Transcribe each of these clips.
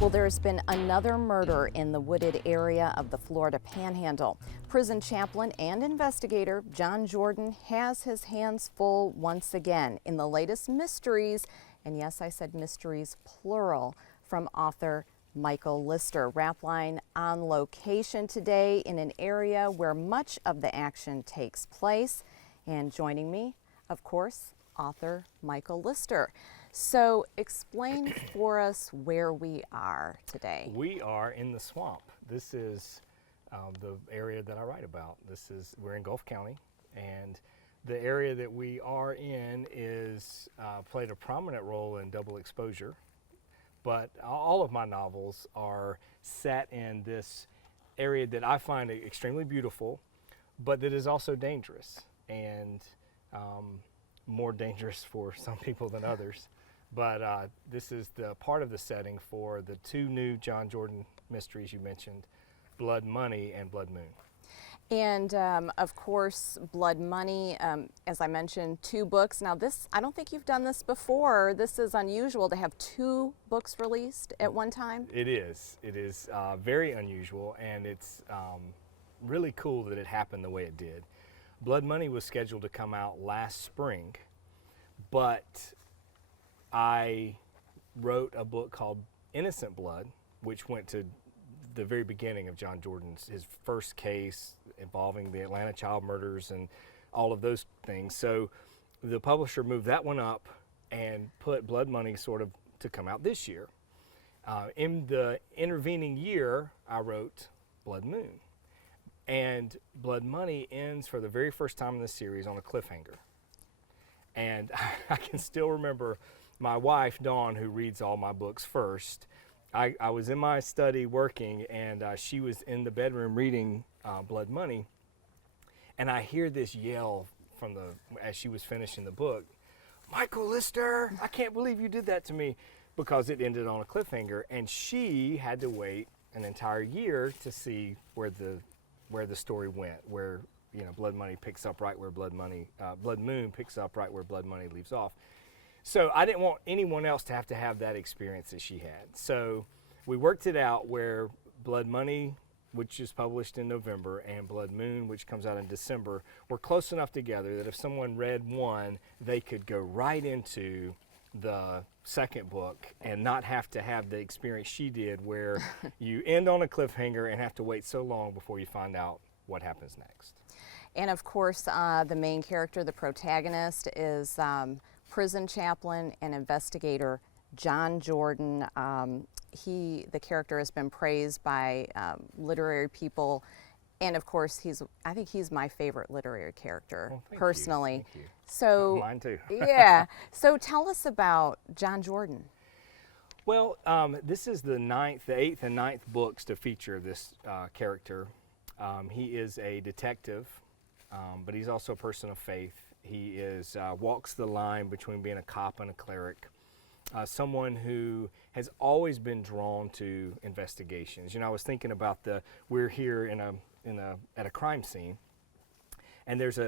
Well, there's been another murder in the wooded area of the Florida Panhandle. Prison chaplain and investigator John Jordan has his hands full once again in the latest mysteries, and yes, I said mysteries plural, from author Michael Lister. RAPLINE on location today in an area where much of the action takes place. And joining me, of course, author Michael Lister. So explain for us where we are today. We are in the swamp. This is the area that I write about. We're in Gulf County, and the area that we are in is played a prominent role in double exposure. But all of my novels are set in this area that I find extremely beautiful, but that is also dangerous, and more dangerous for some people than others. But this is the part of the setting for the two new John Jordan mysteries you mentioned, Blood Money and Blood Moon. And of course, Blood Money, as I mentioned, 2 books. Now this, I don't think you've done this before. This is unusual to have 2 books released at one time. It is. It is very unusual, and it's really cool that it happened the way it did. Blood Money was scheduled to come out last spring, but I wrote a book called Innocent Blood, which went to the very beginning of John Jordan's, his first case involving the Atlanta child murders and all of those things. So the publisher moved that one up and put Blood Money sort of to come out this year. In the intervening year, I wrote Blood Moon. And Blood Money ends for the very first time in the series on a cliffhanger. And I can still remember my wife, Dawn, who reads all my books first. I was in my study working, and she was in the bedroom reading Blood Money, and I hear this yell as she was finishing the book, "Michael Lister, I can't believe you did that to me," because it ended on a cliffhanger, and she had to wait an entire year to see where the story went, where Blood Money picks up right where Blood Moon picks up right where Blood Money leaves off. So I didn't want anyone else to have that experience that she had. So we worked it out where Blood Money, which is published in November, and Blood Moon, which comes out in December, were close enough together that if someone read one, they could go right into the second book and not have to have the experience she did, where you end on a cliffhanger and have to wait so long before you find out what happens next. And of course, the main character, the protagonist, is prison chaplain and investigator John Jordan. The character has been praised by literary people, and of course, I think he's my favorite literary character, well, personally. Thank you. So mine too. Yeah. So tell us about John Jordan. Well, this is the 8th and 9th books to feature this character. He is a detective, but he's also a person of faith. He walks the line between being a cop and a cleric, someone who has always been drawn to investigations. I was thinking about we're here at a crime scene, and there's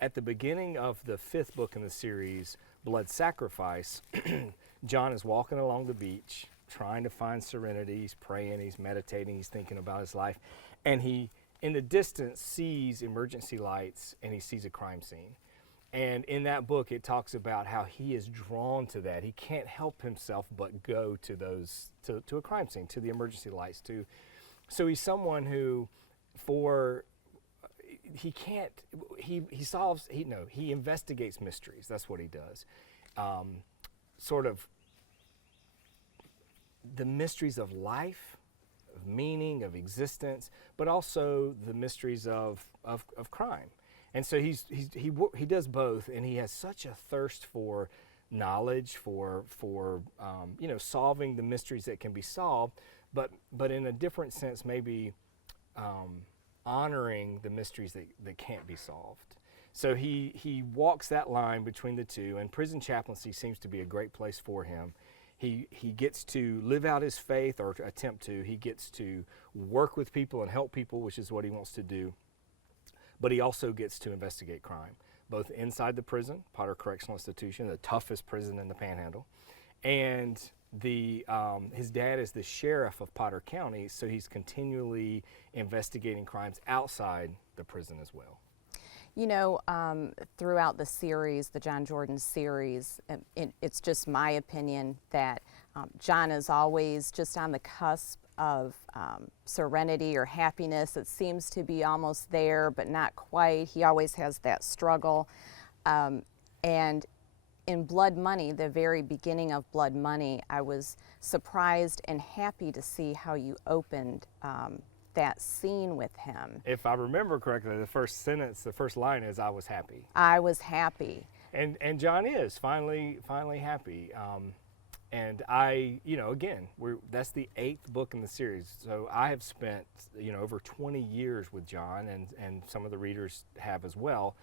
at the beginning of the 5th book in the series, Blood Sacrifice, John is walking along the beach trying to find serenity. He's praying, he's meditating, he's thinking about his life, and he in the distance sees emergency lights, and he sees a crime scene. And in that book, it talks about how he is drawn to that. He can't help himself but go to a crime scene, to the emergency lights. So he's someone who, he investigates mysteries. That's what he does. Sort of the mysteries of life, of meaning, of existence, but also the mysteries of crime. And so he does both, and he has such a thirst for knowledge, for solving the mysteries that can be solved, but in a different sense, maybe honoring the mysteries that can't be solved. So he walks that line between the two, and prison chaplaincy seems to be a great place for him. He gets to live out his faith, or attempt to. He gets to work with people and help people, which is what he wants to do. But he also gets to investigate crime, both inside the prison, Potter Correctional Institution, the toughest prison in the Panhandle, and his dad is the sheriff of Potter County, so he's continually investigating crimes outside the prison as well. You know, throughout the series, the John Jordan series, it's just my opinion that John is always just on the cusp of serenity or happiness. It seems to be almost there, but not quite. He always has that struggle. And in Blood Money, the very beginning of Blood Money, I was surprised and happy to see how you opened that scene with him. If I remember correctly, the first sentence, the first line is, "I was happy." I was happy. And John is finally happy. And I, again, that's the 8th book in the series. So I have spent, over 20 years with John, and some of the readers have as well.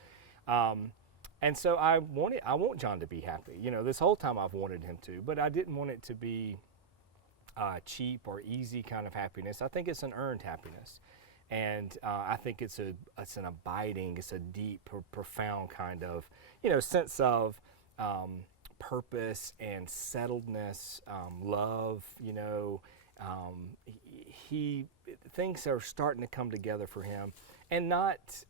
And so I want John to be happy. This whole time I've wanted him to, but I didn't want it to be cheap or easy kind of happiness. I think it's an earned happiness, and I think it's an abiding, it's a deep, profound kind of sense of purpose and settledness, love. Things are starting to come together for him, and not.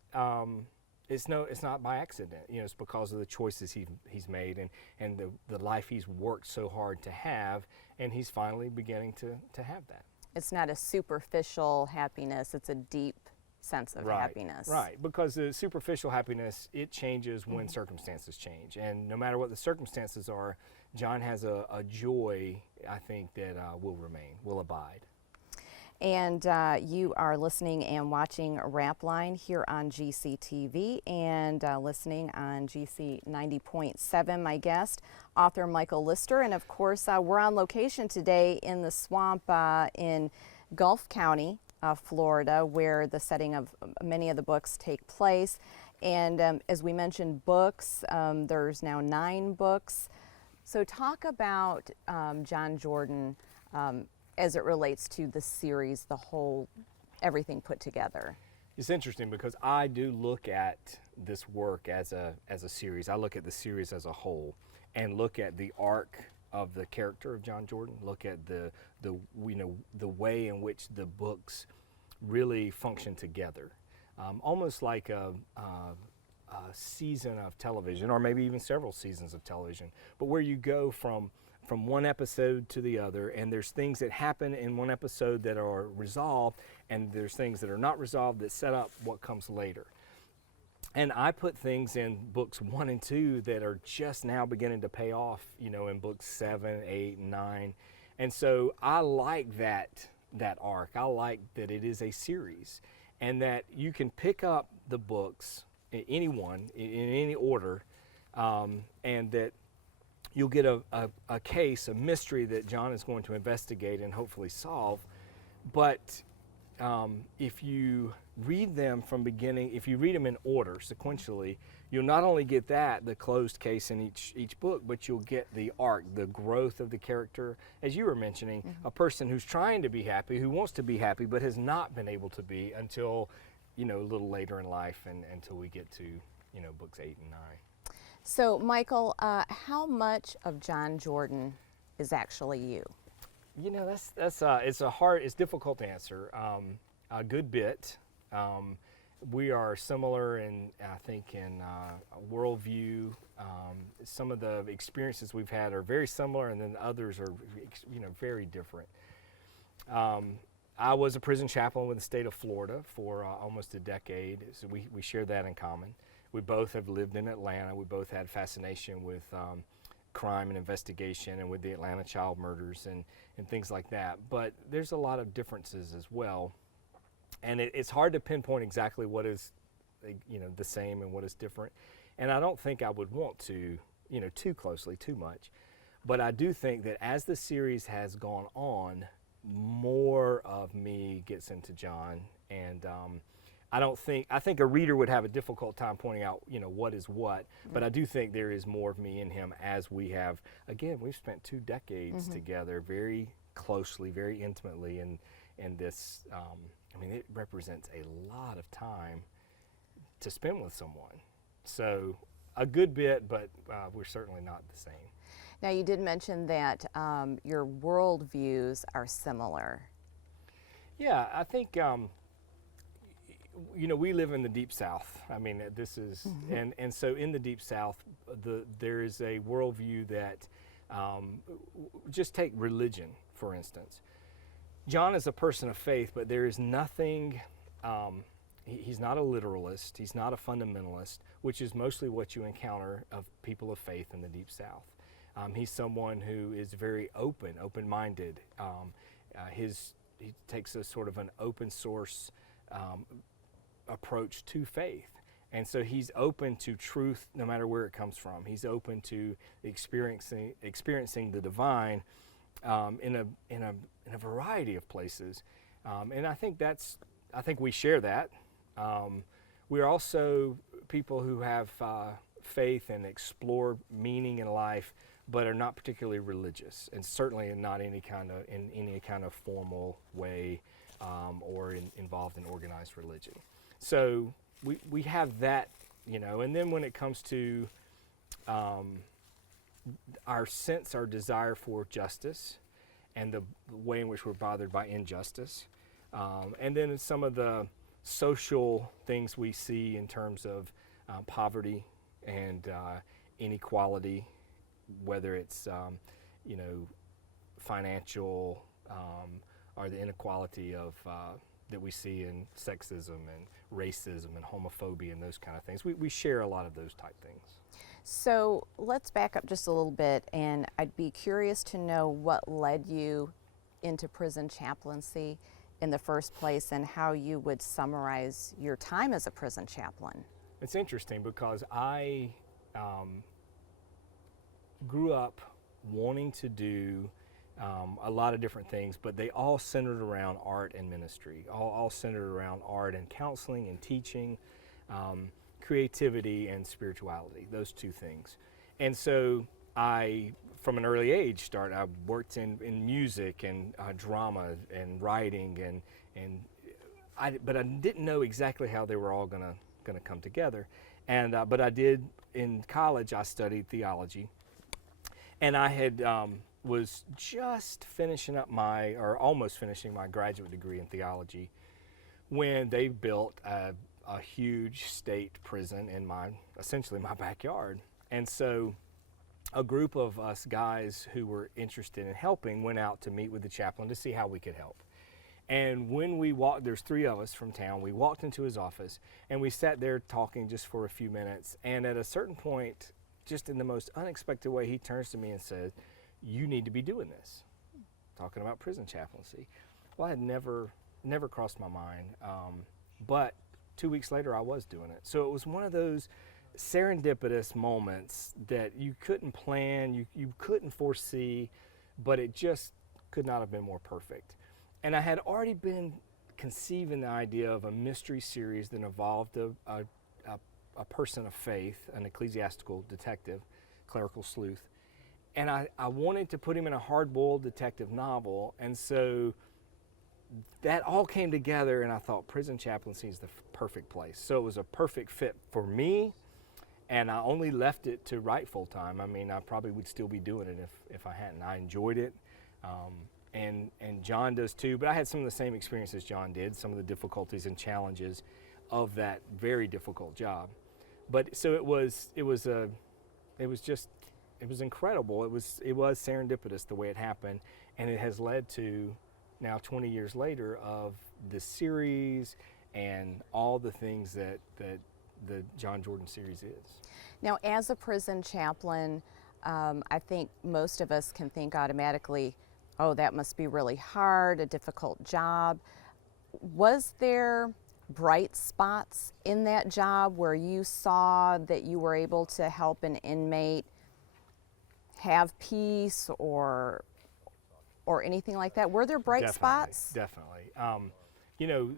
It's not by accident. It's because of the choices he's made and the life he's worked so hard to have, and he's finally beginning to have that. It's not a superficial happiness, it's a deep sense of happiness. Right, because the superficial happiness, it changes when circumstances change. And no matter what the circumstances are, John has a joy, I think, that will remain, will abide. And you are listening and watching RAPLINE here on GCTV and listening on GC 90.7. My guest, author Michael Lister. And of course, we're on location today in the swamp in Gulf County, Florida, where the setting of many of the books take place. And as we mentioned, books, there's now 9 books. So talk about John Jordan as it relates to the series, the whole, everything put together. It's interesting because I do look at this work as a series. I look at the series as a whole and look at the arc of the character of John Jordan, look at the way in which the books really function together. Almost like a season of television, or maybe even several seasons of television, but where you go from one episode to the other, and there's things that happen in one episode that are resolved, and there's things that are not resolved that set up what comes later. And I put things in books 1 and 2 that are just now beginning to pay off, in books 7, 8, and 9. And so I like that arc. I like that it is a series, and that you can pick up the books, any one, in any order, and that you'll get a case, a mystery that John is going to investigate and hopefully solve. But if you read them from beginning, if you read them in order, sequentially, you'll not only get the closed case in each book, but you'll get the arc, the growth of the character. As you were mentioning, a person who's trying to be happy, who wants to be happy, but has not been able to be until, a little later in life, and until we get to, books 8 and 9. So, Michael, how much of John Jordan is actually you? It's difficult to answer. A good bit. We are similar in worldview. Some of the experiences we've had are very similar, and then others are, very different. I was a prison chaplain with the state of Florida for almost a decade, so we share that in common. We both have lived in Atlanta. We both had fascination with crime and investigation, and with the Atlanta child murders and things like that. But there's a lot of differences as well. And it's hard to pinpoint exactly what is, the same and what is different. And I don't think I would want to, too closely, too much. But I do think that as the series has gone on, more of me gets into John. And I think a reader would have a difficult time pointing out, what is what, but I do think there is more of me in him, as we've spent 2 decades together very closely, very intimately, and this, it represents a lot of time to spend with someone. So a good bit, but we're certainly not the same. Now, you did mention that your worldviews are similar. Yeah, I think you know, we live in the Deep South. I mean, this is, and so in the Deep South, there is a worldview that, just take religion, for instance. John is a person of faith, but there is nothing, he's not a literalist, he's not a fundamentalist, which is mostly what you encounter of people of faith in the Deep South. He's someone who is very open-minded. He takes a sort of an open source approach to faith. And so he's open to truth no matter where it comes from. He's open to experiencing the divine in a variety of places. And I think we share that. We are also people who have faith and explore meaning in life, but are not particularly religious, and certainly not in any kind of formal way or involved in organized religion. So we have that, you know. And then when it comes to our desire for justice, and the way in which we're bothered by injustice, and then some of the social things we see in terms of poverty and inequality, whether it's you know, financial or the inequality of that we see in sexism and racism and homophobia and those kind of things. We share a lot of those type things. So let's back up just a little bit, and I'd be curious to know what led you into prison chaplaincy in the first place, and how you would summarize your time as a prison chaplain. It's interesting because I grew up wanting to do a lot of different things, but they all centered around art and ministry, all centered around art and counseling and teaching, creativity and spirituality, those two things. And so from an early age I worked in music and drama and writing, but I didn't know exactly how they were all gonna come together. And but I did, in college I studied theology, and I had was just finishing up almost finishing my graduate degree in theology when they built a huge state prison in essentially my backyard. And so a group of us guys who were interested in helping went out to meet with the chaplain to see how we could help. And when we walked, there's 3 of us from town, we walked into his office and we sat there talking just for a few minutes. And at a certain point, just in the most unexpected way, he turns to me and said, "You need to be doing this," talking about prison chaplaincy. Well, I had never crossed my mind, but 2 weeks later I was doing it. So it was one of those serendipitous moments that you couldn't plan, you couldn't foresee, but it just could not have been more perfect. And I had already been conceiving the idea of a mystery series that involved a person of faith, an ecclesiastical detective, clerical sleuth. And I wanted to put him in a hard-boiled detective novel, and so that all came together, and I thought prison chaplaincy is the perfect place. So it was a perfect fit for me, and I only left it to write full-time. I mean, I probably would still be doing it if I hadn't. I enjoyed it, and John does too, but I had some of the same experiences John did, some of the difficulties and challenges of that very difficult job. But so it was incredible. It was serendipitous the way it happened, and it has led to now 20 years later of the series and all the things that the John Jordan series is. Now, as a prison chaplain, I think most of us can think automatically, oh, that must be really hard, a difficult job. Was there bright spots in that job where you saw that you were able to help an inmate have peace or anything like that? Were there bright spots? Definitely. You know,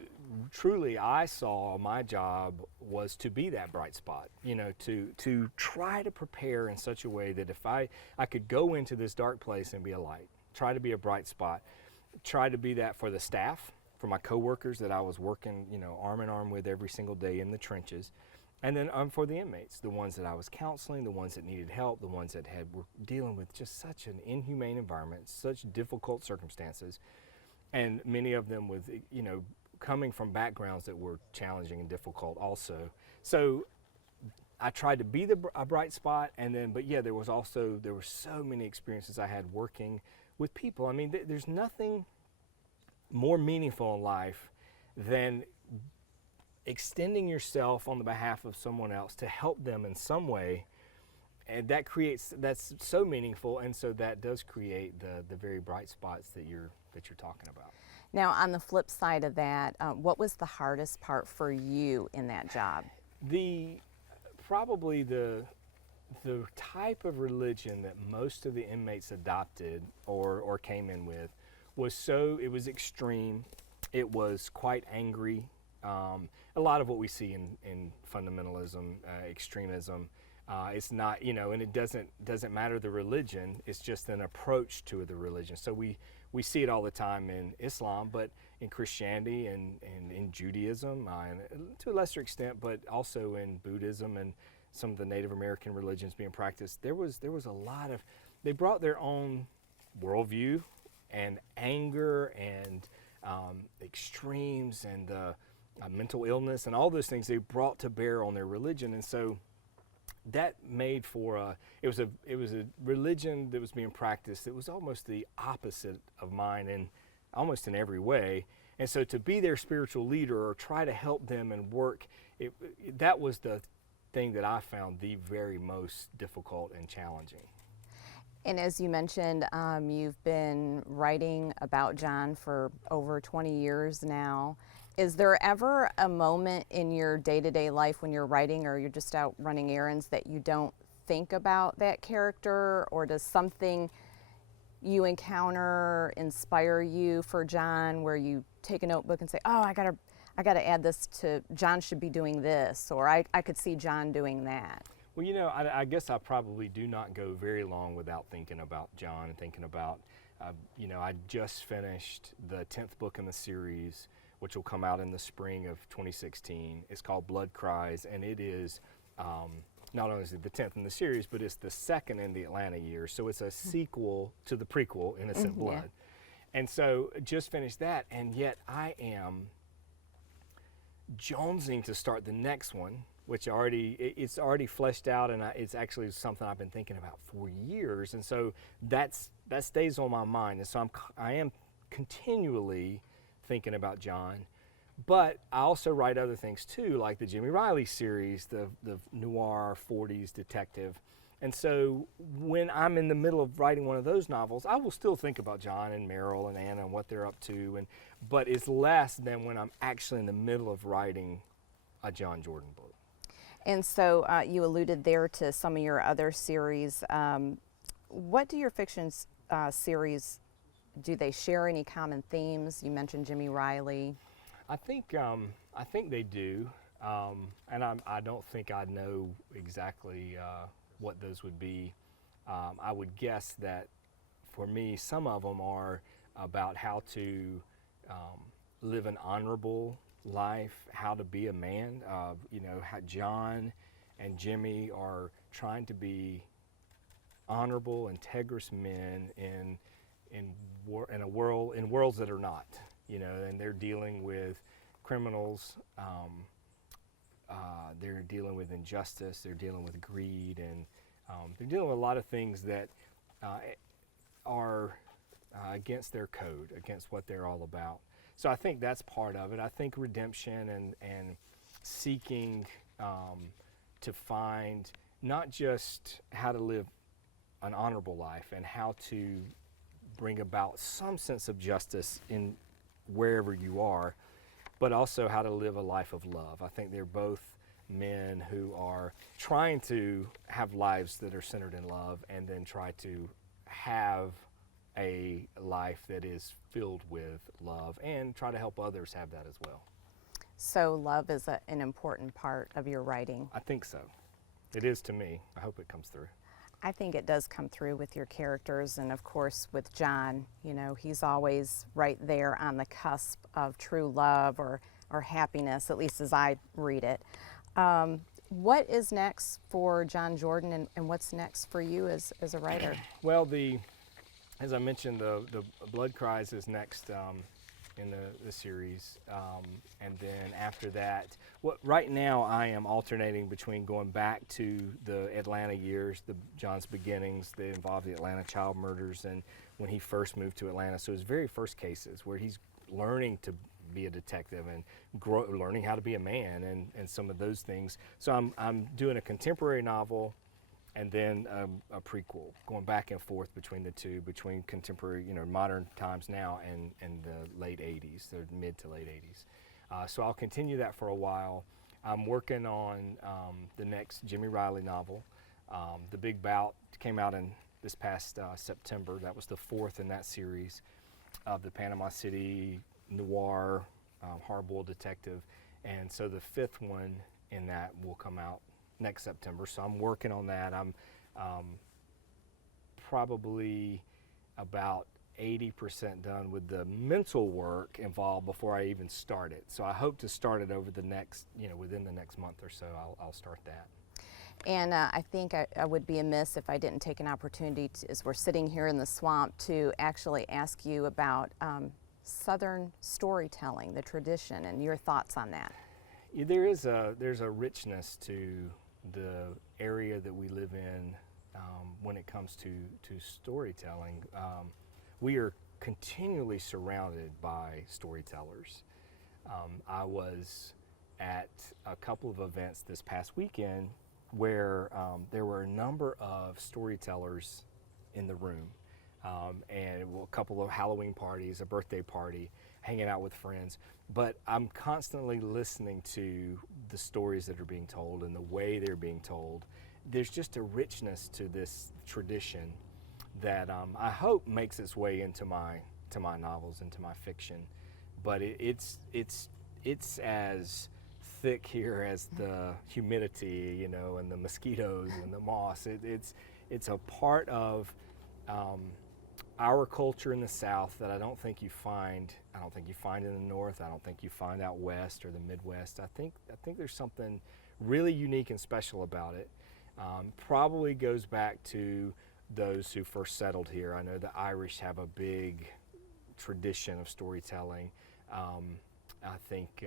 truly I saw my job was to be that bright spot, you know, to try to prepare in such a way that if I could go into this dark place and be a light, try to be a bright spot, try to be that for the staff, for my coworkers that I was working, you know, arm in arm with every single day in the trenches, And then for the inmates, the ones that I was counseling, the ones that needed help, the ones that were dealing with just such an inhumane environment, such difficult circumstances, and many of them with, you know, coming from backgrounds that were challenging and difficult also. So I tried to be a bright spot, and then, but yeah, there were so many experiences I had working with people. I mean, there's nothing more meaningful in life than extending yourself on the behalf of someone else to help them in some way, and that's so meaningful, and so that does create the very bright spots that you're talking about. Now, on the flip side of that, what was the hardest part for you in that job? Probably the type of religion that most of the inmates adopted or came in with it was extreme. It was quite angry. A lot of what we see in fundamentalism, extremism, it's not, you know, and it doesn't matter the religion. It's just an approach to the religion. So we see it all the time in Islam, but in Christianity and in Judaism, and to a lesser extent, but also in Buddhism and some of the Native American religions being practiced. There was a lot of, they brought their own worldview and anger and extremes and mental illness and all those things they brought to bear on their religion. And so that made for it was a religion that was being practiced that was almost the opposite of mine in almost in every way. And so to be their spiritual leader or try to help them and work, that was the thing that I found the very most difficult and challenging. And as you mentioned, you've been writing about John for over 20 years now. Is there ever a moment in your day-to-day life when you're writing or you're just out running errands that you don't think about that character, or does something you encounter inspire you for John where you take a notebook and say, oh, I gotta add this to, John should be doing this, or I could see John doing that? Well, you know, I guess I probably do not go very long without thinking about John, thinking about, you know, I just finished the 10th book in the series, which will come out in the spring of 2016. It's called Blood Cries, and it is not only is it the 10th in the series, but it's the second in the Atlanta year. So it's a sequel to the prequel, Innocent Blood. Yeah. And so just finished that, and yet I am jonesing to start the next one, which it's already fleshed out, and it's actually something I've been thinking about for years. And so that stays on my mind. And so I am continually thinking about John, but I also write other things too, like the Jimmy Riley series, the noir 40s detective. And so when I'm in the middle of writing one of those novels, I will still think about John and Meryl and Anna and what they're up to, but it's less than when I'm actually in the middle of writing a John Jordan book. And so you alluded there to some of your other series. What do your fiction series, do they share any common themes? You mentioned Jimmy Riley. I think they do, and I don't think I know exactly what those would be. I would guess that for me, some of them are about how to live an honorable life, how to be a man. You know, how John and Jimmy are trying to be honorable, integrous men in worlds that are not, you know, and they're dealing with criminals, they're dealing with injustice, they're dealing with greed, and they're dealing with a lot of things that are against their code, against what they're all about. So I think that's part of it. I think redemption and seeking to find not just how to live an honorable life and how to bring about some sense of justice in wherever you are, but also how to live a life of love. I think they're both men who are trying to have lives that are centered in love, and then try to have a life that is filled with love and try to help others have that as well. So love is an important part of your writing. I think so. It is to me. I hope it comes through. I think it does come through with your characters, and of course with John, you know, he's always right there on the cusp of true love or happiness, at least as I read it. What is next for John Jordan, and what's next for you as a writer? Well, as I mentioned, the Blood Cries is next in the series, and then after that, right now I am alternating between going back to the Atlanta years, John's beginnings that involved the Atlanta child murders, and when he first moved to Atlanta. So his very first cases where he's learning to be a detective and learning how to be a man and some of those things. So I'm doing a contemporary novel and then a prequel, going back and forth between the two, between contemporary, modern times now and the late 80s, the mid to late 80s. So I'll continue that for a while. I'm working on the next Jimmy Riley novel. The Big Bout came out in this past September. That was the fourth in that series of the Panama City noir hard-boiled detective, and so the fifth one in that will come out next September. So I'm working on that. I'm probably about 80% done with the mental work involved before I even start it. So I hope to start it over the next, within the next month or so. I'll start that. And I think I would be amiss if I didn't take an opportunity to, as we're sitting here in the swamp, to actually ask you about Southern storytelling, the tradition, and your thoughts on that. Yeah, there's a richness to the area that we live in when it comes to storytelling. We are continually surrounded by storytellers. I was at a couple of events this past weekend where there were a number of storytellers in the room. And a couple of Halloween parties, a birthday party, hanging out with friends. But I'm constantly listening to the stories that are being told and the way they're being told. There's just a richness to this tradition that I hope makes its way into my novels, into my fiction. But it's as thick here as the humidity, and the mosquitoes and the moss. It's a part of our culture in the South that I don't think you find in the North. I don't think you find out West or the Midwest. I think there's something really unique and special about it. Probably goes back to those who first settled here. I know the Irish have a big tradition of storytelling. I think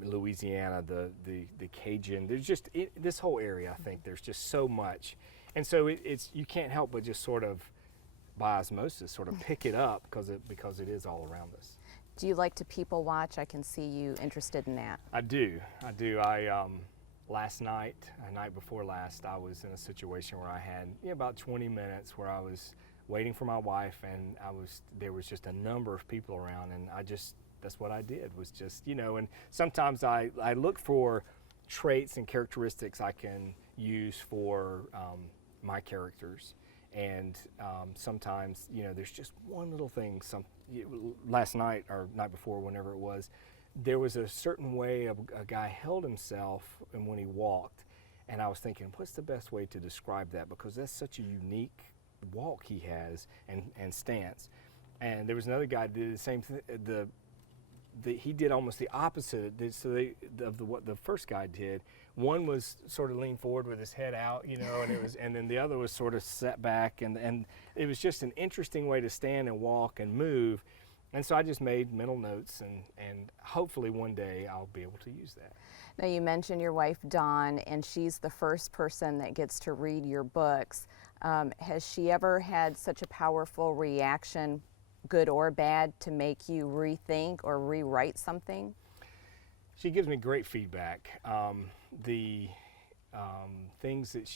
Louisiana, the Cajun, there's just this whole area. I think there's just so much. And so it's you can't help but just sort of by osmosis sort of pick it up because it is all around us. Do you like to people watch? I can see you interested in that. I do. Last night, night before last, I was in a situation where I had about 20 minutes where I was waiting for my wife, and there was just a number of people around, and that's what I did, was just, and sometimes I look for traits and characteristics I can use for my characters. And sometimes, there's just one little thing. Last night or night before, whenever it was, there was a certain way a guy held himself and when he walked, and I was thinking, what's the best way to describe that? Because that's such a unique walk he has and stance. And there was another guy that did the same thing. He did almost the opposite of what the first guy did. One was sort of leaned forward with his head out, and then the other was sort of set back, and it was just an interesting way to stand and walk and move. And so I just made mental notes, and hopefully one day I'll be able to use that. Now, you mentioned your wife, Dawn, and she's the first person that gets to read your books. Has she ever had such a powerful reaction, good or bad, to make you rethink or rewrite something? She gives me great feedback. The things that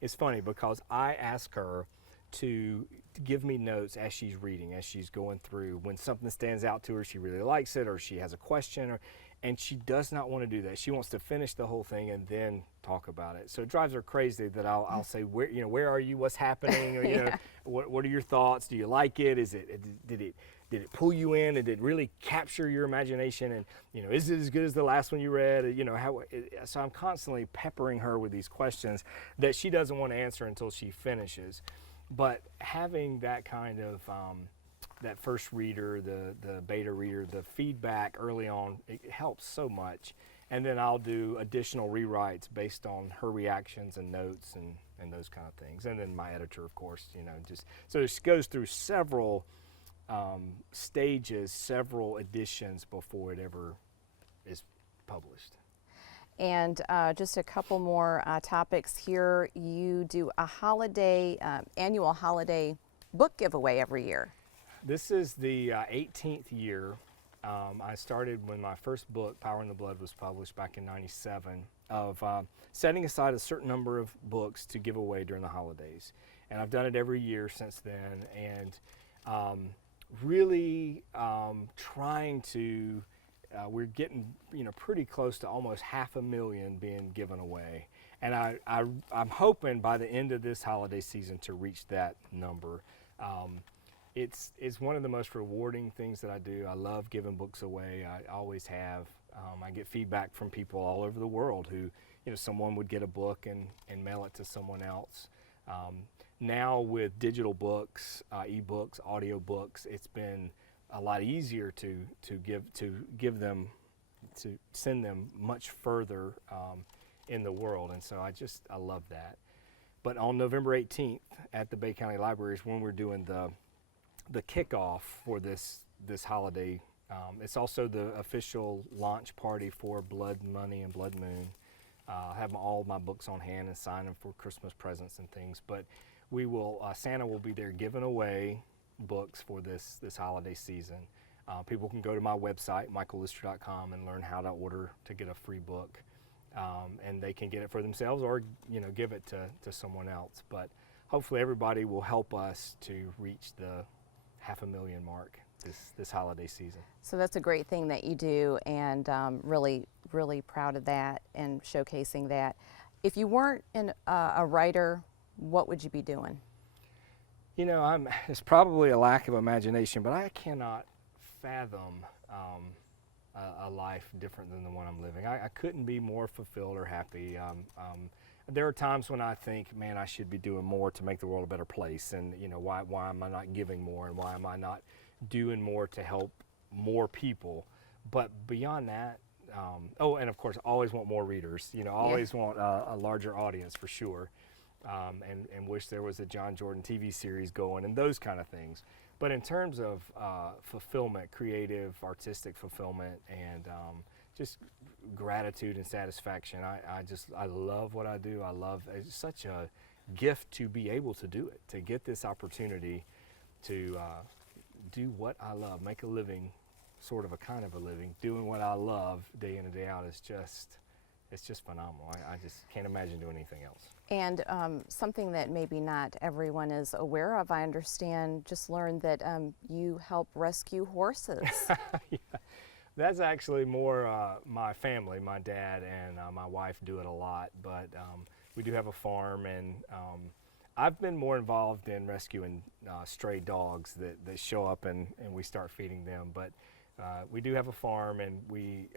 it's funny because I ask her to give me notes as she's reading, as she's going through. When something stands out to her, she really likes it, or she has a question, and she does not want to do that. She wants to finish the whole thing and then talk about it. So it drives her crazy that I'll say, where are you? What's happening? Or Yeah. What are your thoughts? Do you like it? Did it pull you in? Did it really capture your imagination? And is it as good as the last one you read? So I'm constantly peppering her with these questions that she doesn't want to answer until she finishes. But having that kind of that first reader, the beta reader, the feedback early on, it helps so much. And then I'll do additional rewrites based on her reactions and notes and those kind of things. And then my editor, of course, just so it goes through several stages, several editions before it ever is published. And just a couple more topics here. You do a holiday, annual holiday book giveaway every year. This is the 18th year. I started when my first book, Power in the Blood, was published back in '97, of setting aside a certain number of books to give away during the holidays. And I've done it every year since then, and really trying to, we're getting pretty close to almost 500,000 being given away. And I'm hoping by the end of this holiday season to reach that number. It's one of the most rewarding things that I do. I love giving books away. I always have. I get feedback from people all over the world who, someone would get a book and mail it to someone else. Now with digital books, ebooks, audio books, it's been a lot easier to give them, to send them much further in the world, and so I love that. But on November 18th at the Bay County Library is when we're doing the kickoff for this holiday. It's also the official launch party for Blood Money and Blood Moon. I have all my books on hand and sign them for Christmas presents and things. But we will, Santa will be there giving away books for this holiday season. People can go to my website, michaellister.com, and learn how to order to get a free book. And they can get it for themselves or give it to someone else. But hopefully everybody will help us to reach the 500,000 mark this holiday season. So that's a great thing that you do, and really, really proud of that and showcasing that. If you weren't a writer, what would you be doing? It's probably a lack of imagination, but I cannot fathom a life different than the one I'm living. I couldn't be more fulfilled or happy. There are times when I think, man, I should be doing more to make the world a better place, and why am I not giving more, and why am I not doing more to help more people? But beyond that, and of course, always want more readers. Always want a larger audience for sure, and wish there was a John Jordan TV series going and those kind of things. But in terms of fulfillment, creative, artistic fulfillment, and just gratitude and satisfaction, I love what I do. It's such a gift to be able to do it, to get this opportunity to do what I love, make a living, sort of a kind of a living, doing what I love day in and day out. It's just phenomenal. I just can't imagine doing anything else. And something that maybe not everyone is aware of, I understand, just learned that you help rescue horses. Yeah. That's actually more my family. My dad and my wife do it a lot, but we do have a farm, and I've been more involved in rescuing stray dogs that show up and we start feeding them. But we do have a farm, and we,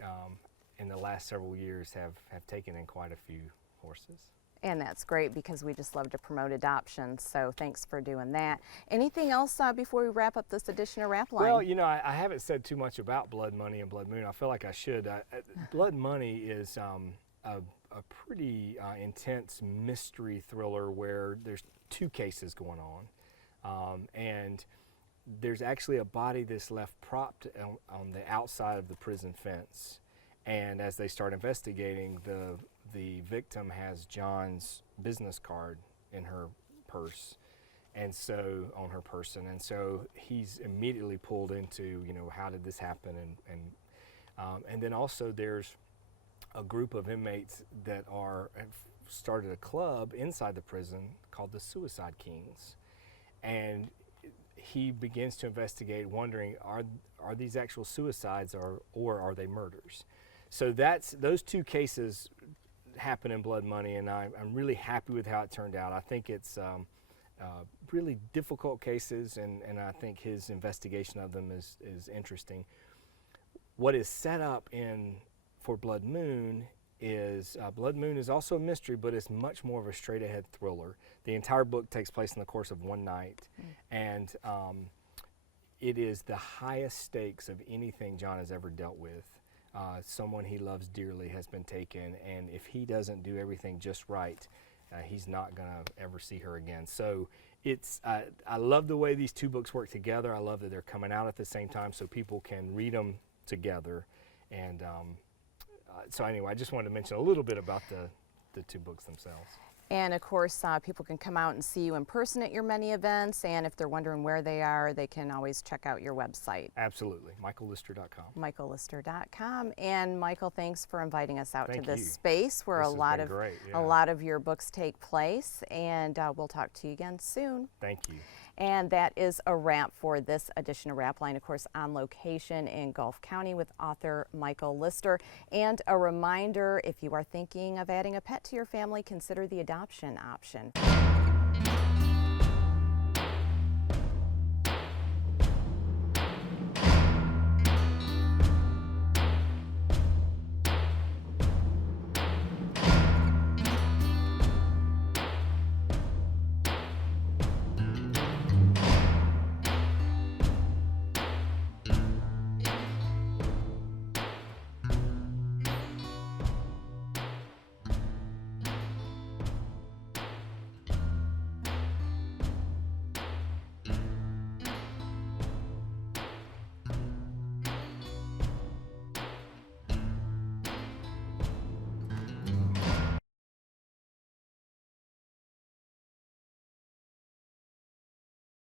in the last several years, have taken in quite a few horses. And that's great, because we just love to promote adoption, so thanks for doing that. Anything else before we wrap up this edition of RAPLINE? Well, I haven't said too much about Blood Money and Blood Moon. I feel like I should. Blood Money is a pretty intense mystery thriller where there's two cases going on. And there's actually a body that's left propped on the outside of the prison fence. And as they start investigating, the victim has John's business card in her purse, and so on her person, and so he's immediately pulled into, how did this happen, and then also there's a group of inmates that have started a club inside the prison called the Suicide Kings, and he begins to investigate, wondering, are these actual suicides or are they murders? So those two cases happen in Blood Money, and I'm really happy with how it turned out. I think it's really difficult cases, and I think his investigation of them is interesting. What is set up for Blood Moon is also a mystery, but it's much more of a straight-ahead thriller. The entire book takes place in the course of one night, and it is the highest stakes of anything John has ever dealt with. Someone he loves dearly has been taken, and if he doesn't do everything just right, he's not going to ever see her again. So it's, I love the way these two books work together. I love that they're coming out at the same time so people can read them together. And so anyway, I just wanted to mention a little bit about the two books themselves. And of course, people can come out and see you in person at your many events, and if they're wondering where they are, they can always check out your website. Absolutely, michaellister.com. michaellister.com. And Michael, thanks for inviting us out to Thank this you. space where This a has lot been of great, a yeah. lot of your books take place, and we'll talk to you again soon. Thank you. And that is a wrap for this edition of RAPLINE, of course, on location in Gulf County with author Michael Lister. And a reminder, if you are thinking of adding a pet to your family, consider the adoption option.